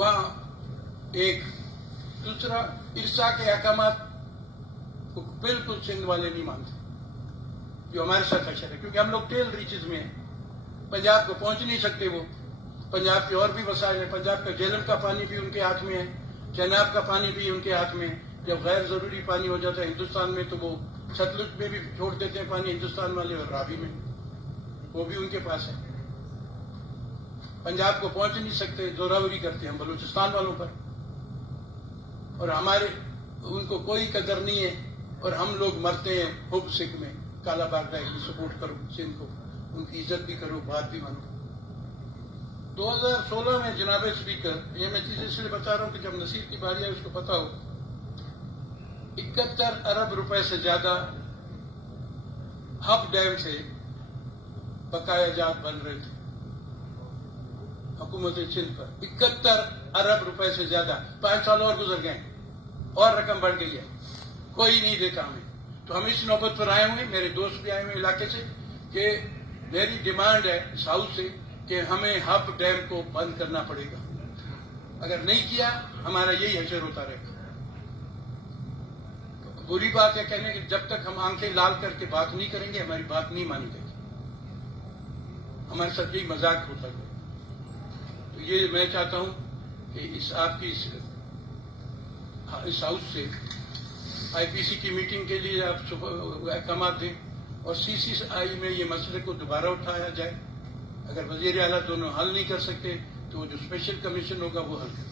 वहाँ एक दूसरा इरसा के अहकामात को बिल्कुल सिंध वाले नहीं मानते, जो हमारे साथ अक्षर है, क्योंकि हम लोग टेल रीचेज में हैं, पंजाब को पहुंच नहीं सकते। वो पंजाब के और भी वसाइल है, पंजाब का झेलम का पानी भी उनके हाथ में है, चेनाब का पानी भी उनके हाथ में है। जब गैर जरूरी पानी हो जाता है हिंदुस्तान में तो वो सतलुज में भी छोड़ देते हैं पानी हिंदुस्तान वाले, और रावी में वो भी उनके पास है। पंजाब को पहुंच नहीं सकते, जोरावरी करते हैं हम बलूचिस्तान वालों पर, और हमारे उनको कोई कदर नहीं है, और हम लोग मरते हैं हुब सिख में। काला बागड़ा की सपोर्ट करो सिंध को, उनकी इज्जत भी करो, बात भी मानो। 2016 में जनाब स्पीकर, ये मैं चीजें इसलिए बता रहा हूं कि जब नसीर की बारी है उसको पता हो, 71 अरब रुपए से ज्यादा हब डैम से बकाया जात बन रहे थे हुकूमत सिंध पर। 71 अरब रुपए से ज्यादा, 5 साल और गुजर गए और रकम बढ़ गई है, कोई नहीं देता हमें। तो हम इस नौबत पर आए हुए, मेरे दोस्त भी आए हुए इलाके से, कि मेरी डिमांड है साउथ से कि हमें हब डैम को बंद करना पड़ेगा। अगर नहीं किया हमारा यही हशर होता रहेगा। तो बुरी बात है कहने कि जब तक हम आंखें लाल करके बात नहीं करेंगे हमारी बात नहीं मानी जाएगी, हमारे साथ यही मजाक होता है। तो ये मैं चाहता हूं कि इस आपकी इस हाउस से आईपीसी की मीटिंग के लिए आप अहकाम दें, और सीसीआई में ये मसले को दोबारा उठाया जाए। अगर वजीर आला दोनों हल नहीं कर सकते तो जो स्पेशल कमीशन होगा वो हल करे,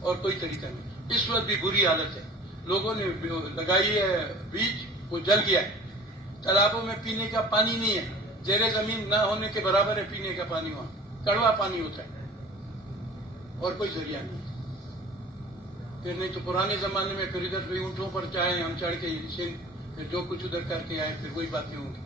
और कोई तरीका नहीं। इस वक्त भी बुरी हालत है, लोगों ने लगाई है बीज, वो जल गया है, तालाबों में पीने का पानी नहीं है, जेरे जमीन ना होने के बराबर है पीने का पानी, वहां कड़वा पानी होता है, और कोई जरिया नहीं। फिर नहीं तो पुराने जमाने में फिर इधर भी ऊंटों पर चाहे हम चढ़ के सिंध, फिर जो कुछ उधर करके आए फिर वही बातें होंगी।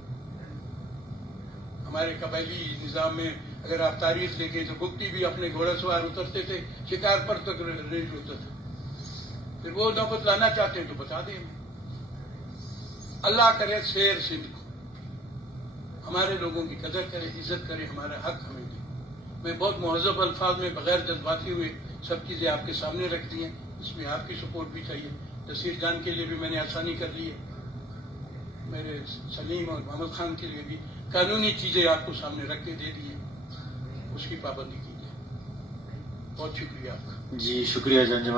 हमारे कबायली निजाम में अगर आप तारीख देखें तो बुकटी भी अपने घोड़ा सवार उतरते थे, शिकार पर तक रेंज होता था। फिर वो नौबत लाना चाहते हैं तो बता दें। अल्लाह करे शेर सिंध को, हमारे लोगों की कदर करे, इज्जत करे, हमारा हक हमें दे। मैं बहुत मुहज़्ज़ब अल्फाज में बगैर जज्बाती हुए सब चीजें आपके सामने रख दी हैं, इसमें आपकी सपोर्ट भी चाहिए। तसीर जान के लिए भी मैंने आसानी कर ली है, मेरे सलीम और मोहम्मद खान के लिए भी कानूनी चीजें आपको सामने रख के दे दी है, उसकी पाबंदी कीजिए। बहुत शुक्रिया आपका। जी शुक्रिया जान जमान।